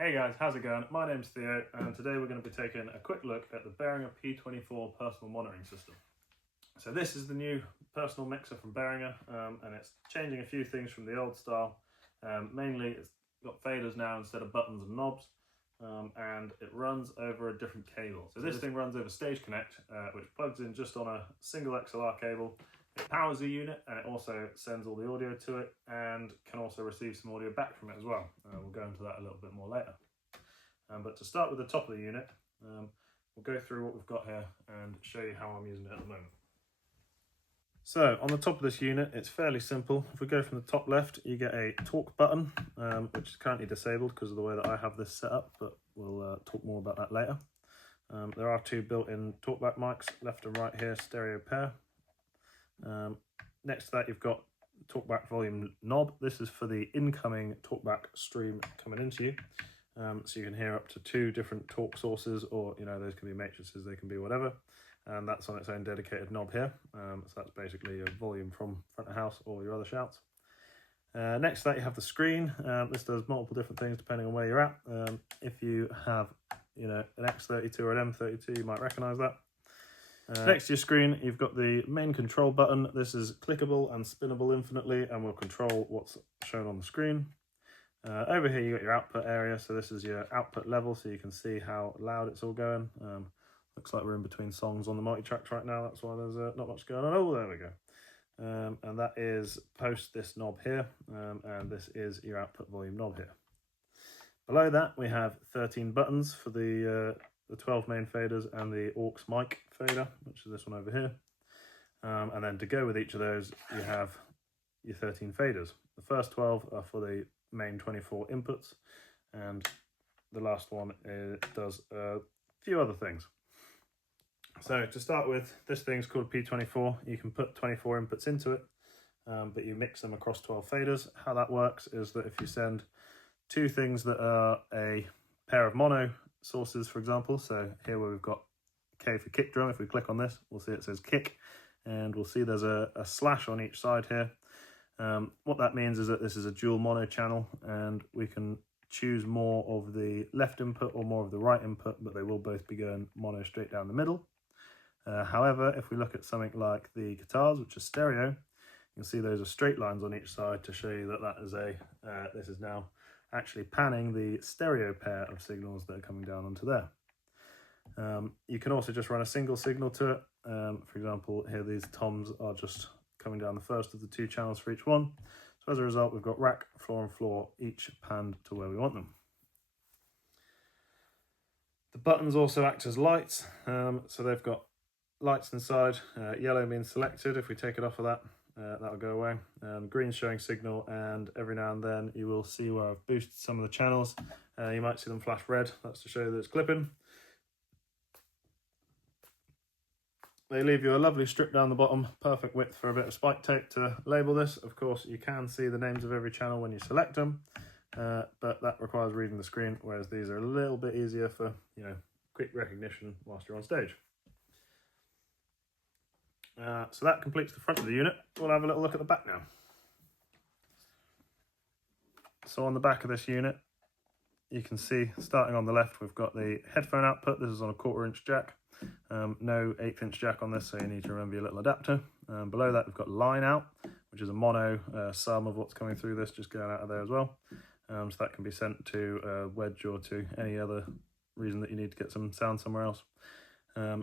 Hey guys, how's it going? My name's Theo, and today we're going to be taking a quick look at the Behringer P24 personal monitoring system. So this is the new personal mixer from Behringer, and it's changing a few things from the old style. Mainly it's got faders now instead of buttons and knobs, and it runs over a different cable. So this thing runs over Stage Connect, which plugs in just on a single XLR cable. It powers the unit, and it also sends all the audio to it and can also receive some audio back from it as well. We'll go into that a little bit more later. But to start with the top of the unit, we'll go through what we've got here and show you how I'm using it at the moment. So on the top of this unit, it's fairly simple. If we go from the top left, you get a talk button, which is currently disabled because of the way that I have this set up, but we'll talk more about that later. There are two built-in talkback mics, left and right here, stereo pair. Next to that, you've got talkback volume knob. This is for the incoming talkback stream coming into you. So you can hear up to two different talk sources, or those can be matrices, they can be whatever. And that's on its own dedicated knob here. So that's basically your volume from front of house or your other shouts. Next to that, you have the screen. This does multiple different things depending on where you're at. If you have an X32 or an M32, you might recognize that. Next to your screen, you've got the main control button. This is clickable and spinnable infinitely and will control what's shown on the screen. Over here, you got your output area. So this is your output level, so you can see how loud it's all going. Looks like we're in between songs on the multi-tracks right now. That's why there's not much going on. Oh, there we go. And that is post this knob here. And this is your output volume knob here. Below that, we have 13 buttons for the 12 main faders and the aux mic fader, which is this one over here. And then to go with each of those, you have your 13 faders. The first 12 are for the main 24 inputs, and the last one does a few other things. So to start with, this thing's called P24. You can put 24 inputs into it, but you mix them across 12 faders. How that works is that if you send two things that are a pair of mono sources, for example, so here where we've got K for kick drum, if we click on this, we'll see it says kick, and we'll see there's a slash on each side here. What that means is that this is a dual mono channel, and we can choose more of the left input or more of the right input, but they will both be going mono straight down the middle. However, if we look at something like the guitars, which are stereo, you can see those are straight lines on each side to show you that that is this is now actually panning the stereo pair of signals that are coming down onto there. You can also just run a single signal to it. For example, here these toms are just coming down the first of the two channels for each one. So as a result, we've got rack, floor and floor, each panned to where we want them. The buttons also act as lights. So they've got lights inside, yellow means selected. If we take it off of that, that'll go away. Green showing signal, and every now and then you will see where I've boosted some of the channels. You might see them flash red. That's to show you that it's clipping. They leave you a lovely strip down the bottom, perfect width for a bit of spike tape to label this. Of course, you can see the names of every channel when you select them, but that requires reading the screen, whereas these are a little bit easier for quick recognition whilst you're on stage. So that completes the front of the unit. We'll have a little look at the back now. So on the back of this unit, you can see, starting on the left, we've got the headphone output. This is on a 1/4" jack. No 1/8" jack on this, so you need to remember your little adapter. Below that, we've got line out, which is a mono sum of what's coming through this, just going out of there as well. So that can be sent to a wedge or to any other reason that you need to get some sound somewhere else.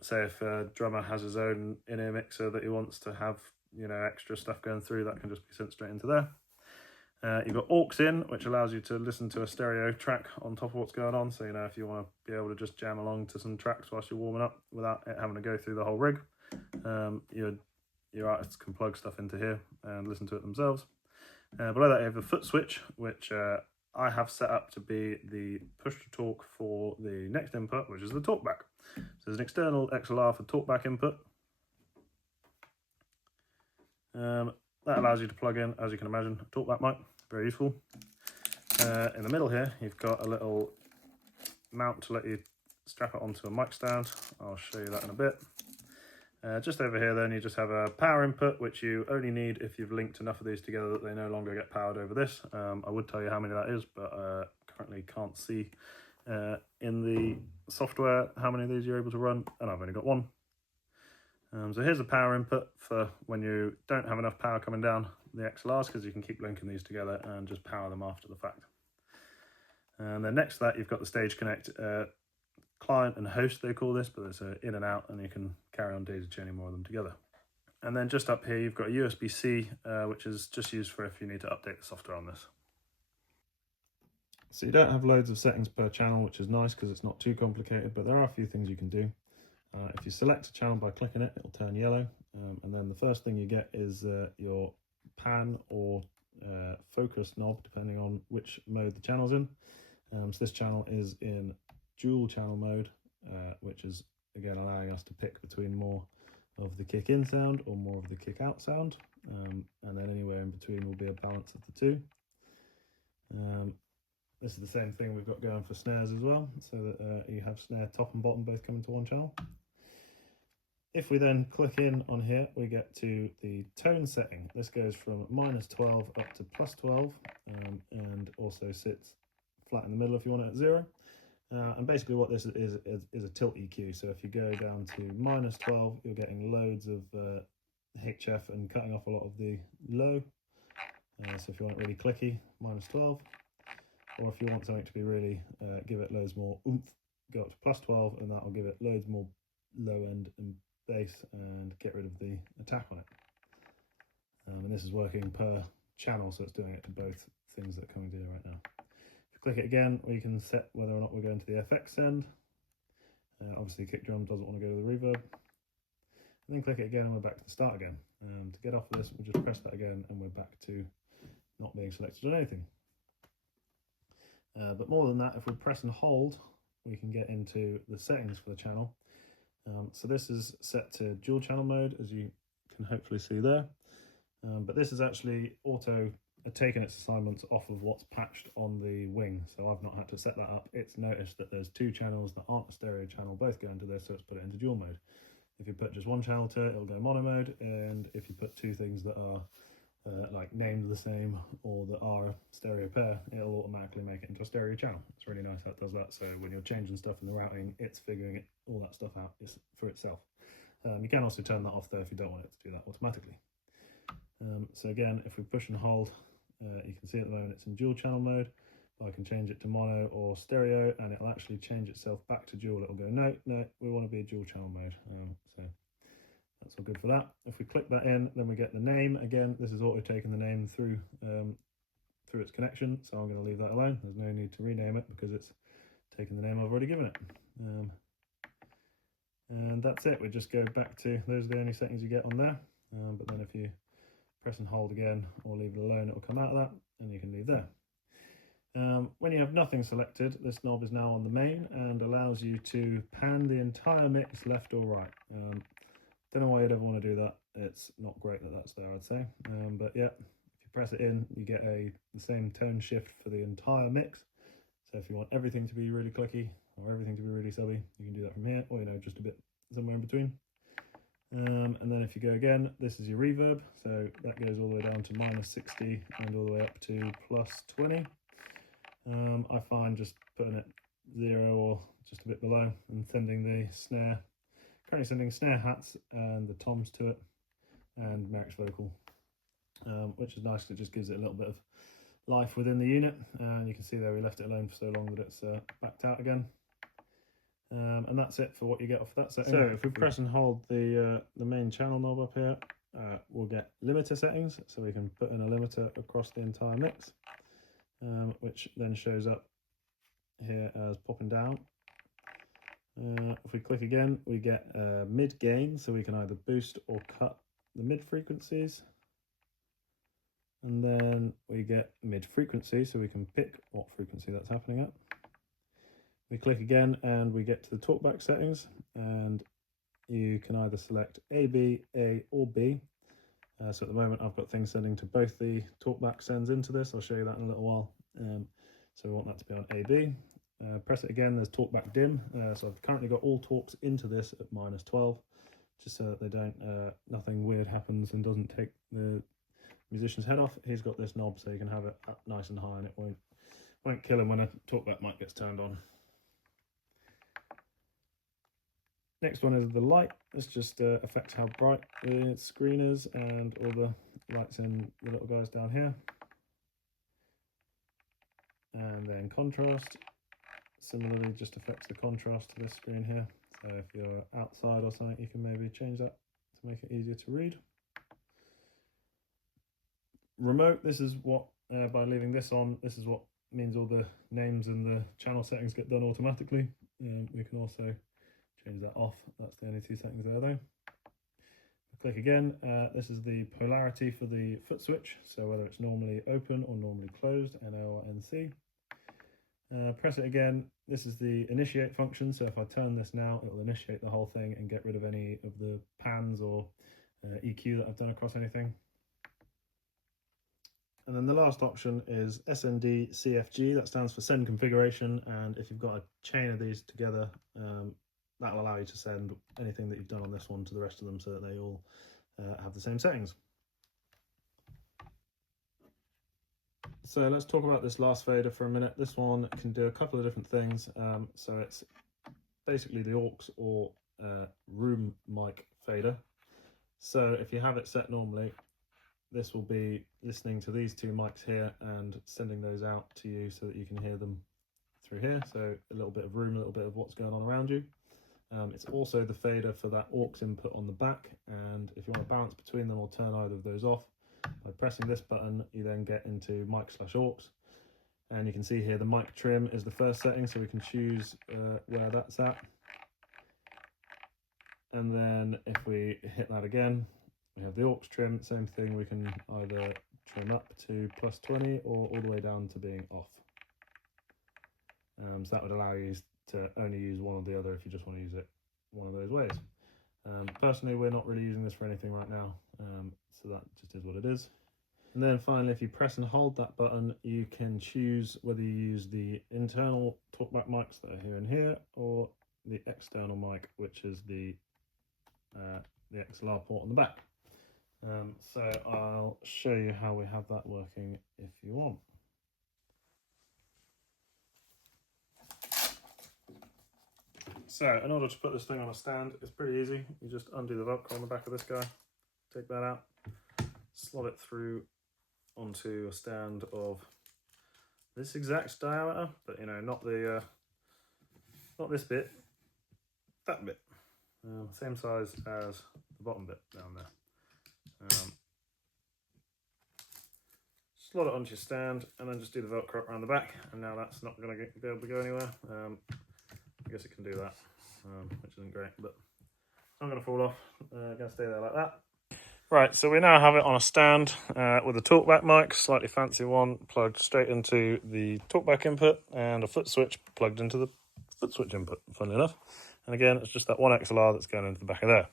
Say if a drummer has his own in-ear mixer that he wants to have extra stuff going through, that can just be sent straight into there. You've got aux in, which allows you to listen to a stereo track on top of what's going on. So if you want to be able to just jam along to some tracks whilst you're warming up without it having to go through the whole rig, your artists can plug stuff into here and listen to it themselves. Below that, you have the foot switch, which I have set up to be the push to talk for the next input, which is the talkback. So there's an external XLR for talkback input. That allows you to plug in, as you can imagine, a talkback mic, very useful. In the middle here, you've got a little mount to let you strap it onto a mic stand. I'll show you that in a bit. Just over here then you just have a power input, which you only need if you've linked enough of these together that they no longer get powered over this. I would tell you how many that is, but currently can't see in the software how many of these you're able to run, and I've only got one. So here's the power input for when you don't have enough power coming down the XLRs, because you can keep linking these together and just power them after the fact. And then next to that you've got the Stage Connect client and host, they call this, but it's in and out, and you can carry on daisy chaining more of them together. And then just up here you've got a USB-C, which is just used for if you need to update the software on this. So you don't have loads of settings per channel, which is nice because it's not too complicated, but there are a few things you can do. If you select a channel by clicking it, it'll turn yellow, and then the first thing you get is your pan or focus knob, depending on which mode the channel's in. So this channel is in dual channel mode, which is again allowing us to pick between more of the kick in sound or more of the kick out sound, and then anywhere in between will be a balance of the two. This is the same thing we've got going for snares as well, so that you have snare top and bottom both coming to one channel. If we then click in on here, we get to the tone setting. This goes from -12 up to +12, and also sits flat in the middle if you want it at 0. And basically what this is a tilt EQ. So if you go down to -12, you're getting loads of HF and cutting off a lot of the low. So if you want it really clicky, -12. Or if you want something to be really, give it loads more oomph, go up to +12, and that will give it loads more low end and bass and get rid of the attack on it. And this is working per channel, so it's doing it to both things that are coming together right now. Click it again, we can set whether or not we're going to the FX send. Obviously kick drum doesn't want to go to the reverb. And then click it again and we're back to the start again. To get off of this, we'll just press that again and we're back to not being selected on anything. But more than that, if we press and hold, we can get into the settings for the channel. So this is set to dual channel mode, as you can hopefully see there. But this is actually auto taken its assignments off of what's patched on the wing, so I've not had to set that up. It's noticed that there's two channels that aren't a stereo channel both go into this, so it's put it into dual mode. If you put just one channel to it, it'll go mono mode, and if you put two things that are like named the same or that are a stereo pair, it'll automatically make it into a stereo channel. It's really nice how it does that, so when you're changing stuff in the routing, it's figuring all that stuff out for itself. You can also turn that off though if you don't want it to do that automatically. So again, if we push and hold, you can see at the moment it's in dual channel mode. I can change it to mono or stereo and it'll actually change itself back to dual. It'll go, no, we want to be a dual channel mode. So that's all good for that. If we click that in, then we get the name. Again, this is auto taking the name through its connection, so I'm going to leave that alone. There's no need to rename it because it's taking the name I've already given it. And that's it. We just go back to, those are the only settings you get on there. But then if you press and hold again or leave it alone, it will come out of that and you can leave there. When you have nothing selected, this knob is now on the main and allows you to pan the entire mix left or right. Don't know why you'd ever want to do that. It's not great that that's there, I'd say. But yeah, if you press it in, you get the same tone shift for the entire mix. So if you want everything to be really clicky or everything to be really subby, you can do that from here, or just a bit somewhere in between. And then if you go again, this is your reverb, so that goes all the way down to -60 and all the way up to +20. I find just putting it 0 or just a bit below and sending the snare, currently sending snare hats and the toms to it and Merrick's vocal, which is nice because it just gives it a little bit of life within the unit. And you can see there we left it alone for so long that it's backed out again. And that's it for what you get off that setting. So if we press and hold the main channel knob up here, we'll get limiter settings, so we can put in a limiter across the entire mix, which then shows up here as popping down. If we click again, we get mid gain, so we can either boost or cut the mid frequencies. And then we get mid frequency, so we can pick what frequency that's happening at. We click again and we get to the talkback settings, and you can either select A, B, A or B. So at the moment I've got things sending to both the talkback sends into this. I'll show you that in a little while. So we want that to be on A, B. Press it again, there's talkback dim. So I've currently got all talks into this at -12. just so that they don't, nothing weird happens and doesn't take the musician's head off. He's got this knob so you can have it up nice and high and it won't kill him when a talkback mic gets turned on. Next one is the light. This just affects how bright the screen is and all the lights in the little guys down here. And then contrast, similarly just affects the contrast to this screen here. So if you're outside or something, you can maybe change that to make it easier to read. Remote, this is what, by leaving this on, this is what means all the names and the channel settings get done automatically. We can also change that off. That's the only two settings there though. Click again. This is the polarity for the foot switch, so whether it's normally open or normally closed, NO or NC. Press it again. This is the initiate function, so if I turn this now, it will initiate the whole thing and get rid of any of the pans or EQ that I've done across anything. And then the last option is SND CFG, that stands for send configuration, and if you've got a chain of these together, that will allow you to send anything that you've done on this one to the rest of them so that they all have the same settings. So let's talk about this last fader for a minute. This one can do a couple of different things. So it's basically the aux or room mic fader. So if you have it set normally, this will be listening to these two mics here and sending those out to you so that you can hear them through here. So a little bit of room, a little bit of what's going on around you. It's also the fader for that aux input on the back, and if you want to balance between them or turn either of those off, by pressing this button you then get into mic/aux, and you can see here the mic trim is the first setting, so we can choose where that's at. And then if we hit that again, we have the aux trim, same thing, we can either trim up to +20 or all the way down to being off. So that would allow you to only use one or the other if you just want to use it one of those ways. Personally, we're not really using this for anything right now, so that just is what it is. And then finally, if you press and hold that button, you can choose whether you use the internal talkback mics that are here and here, or the external mic, which is the XLR port on the back. So I'll show you how we have that working if you want. So in order to put this thing on a stand, it's pretty easy. You just undo the Velcro on the back of this guy, take that out, slot it through onto a stand of this exact diameter, but you know, not this bit, that bit, same size as the bottom bit down there. Slot it onto your stand and then just do the Velcro around the back, and now that's not going to be able to go anywhere. I guess it can do that, which isn't great, but it's not going to fall off. Going to stay there like that. Right, so we now have it on a stand with a talkback mic, slightly fancy one, plugged straight into the talkback input, and a foot switch plugged into the foot switch input, funnily enough. And again, it's just that one XLR that's going into the back of there.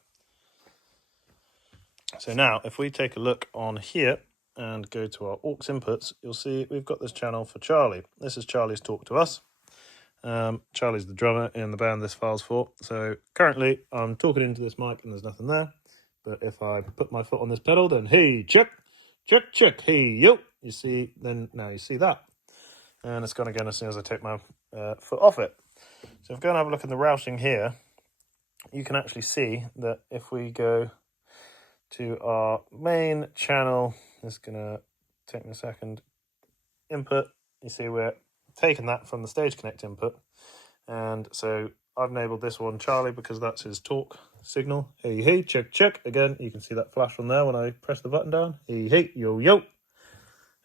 So now, if we take a look on here and go to our aux inputs, you'll see we've got this channel for Charlie. This is Charlie's talk to us. Charlie's the drummer in the band this file's for. So currently I'm talking into this mic and there's nothing there. But if I put my foot on this pedal, then hey, check, check, check, hey, yo, you see, then now you see that. And it's gone again as soon as I take my foot off it. So if we go and have a look in the routing here, you can actually see that if we go to our main channel, it's going to take me a second, input, you see we're taking that from the stage connect input. And so I've enabled this one Charlie because that's his talk signal. Hey, hey, check, check. Again, you can see that flash on there when I press the button down. Hey, hey, yo, yo.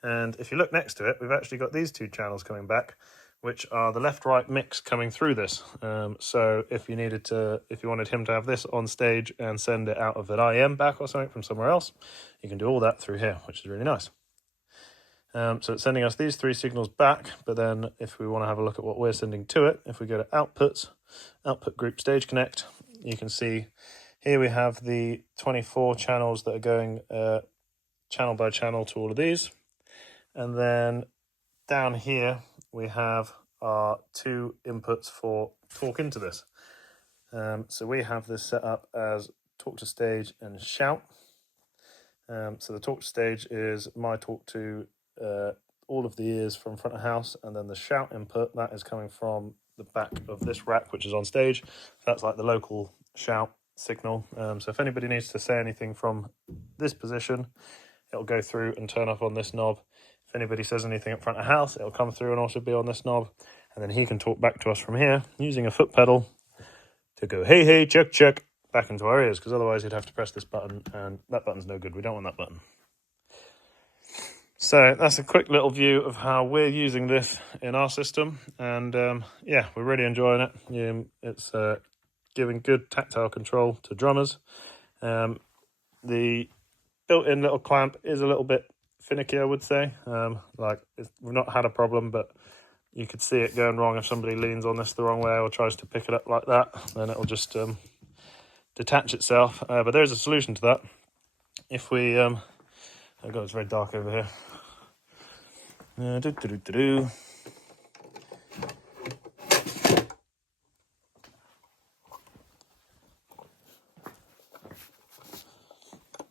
And if you look next to it, we've actually got these two channels coming back, which are the left-right mix coming through this. So if you wanted him to have this on stage and send it out of an IM back or something from somewhere else, you can do all that through here, which is really nice. So it's sending us these three signals back, but then if we want to have a look at what we're sending to it, if we go to outputs, output group stage connect, you can see here we have the 24 channels that are going channel by channel to all of these. And then down here we have our two inputs for talk into this. So we have this set up as talk to stage and shout. So the talk to stage is my talk to all of the ears from front of house, and then the shout input, that is coming from the back of this rack, which is on stage. That's like the local shout signal. So if anybody needs to say anything from this position, it'll go through and turn up on this knob. If anybody says anything up front of house, it'll come through and also be on this knob. And then he can talk back to us from here using a foot pedal to go, hey, hey, check, check, back into our ears, because otherwise he'd have to press this button, and that button's no good. We don't want that button. So that's a quick little view of how we're using this in our system. And yeah, we're really enjoying it. It's giving good tactile control to drummers. The built-in little clamp is a little bit finicky, I would say. We've not had a problem, but you could see it going wrong if somebody leans on this the wrong way or tries to pick it up like that. Then it'll just detach itself. But there's a solution to that. If we oh god, it's very dark over here.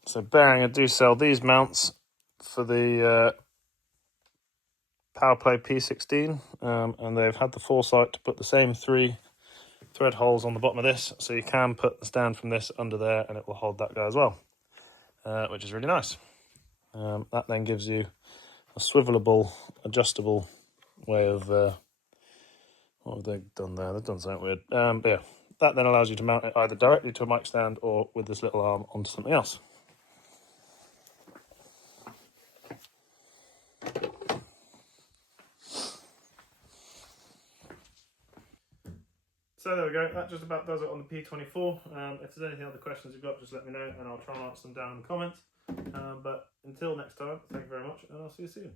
So Behringer do sell these mounts for the PowerPlay P16, and they've had the foresight to put the same 3 thread holes on the bottom of this, so you can put the stand from this under there and it will hold that guy as well, which is really nice. That then gives you a swivelable, adjustable way of what have they done there? They've done something weird. But yeah, that then allows you to mount it either directly to a mic stand or with this little arm onto something else. So there we go, that just about does it on the P24. If there's any other questions you've got, just let me know and I'll try and answer them down in the comments. But until next time, thank you very much and I'll see you soon.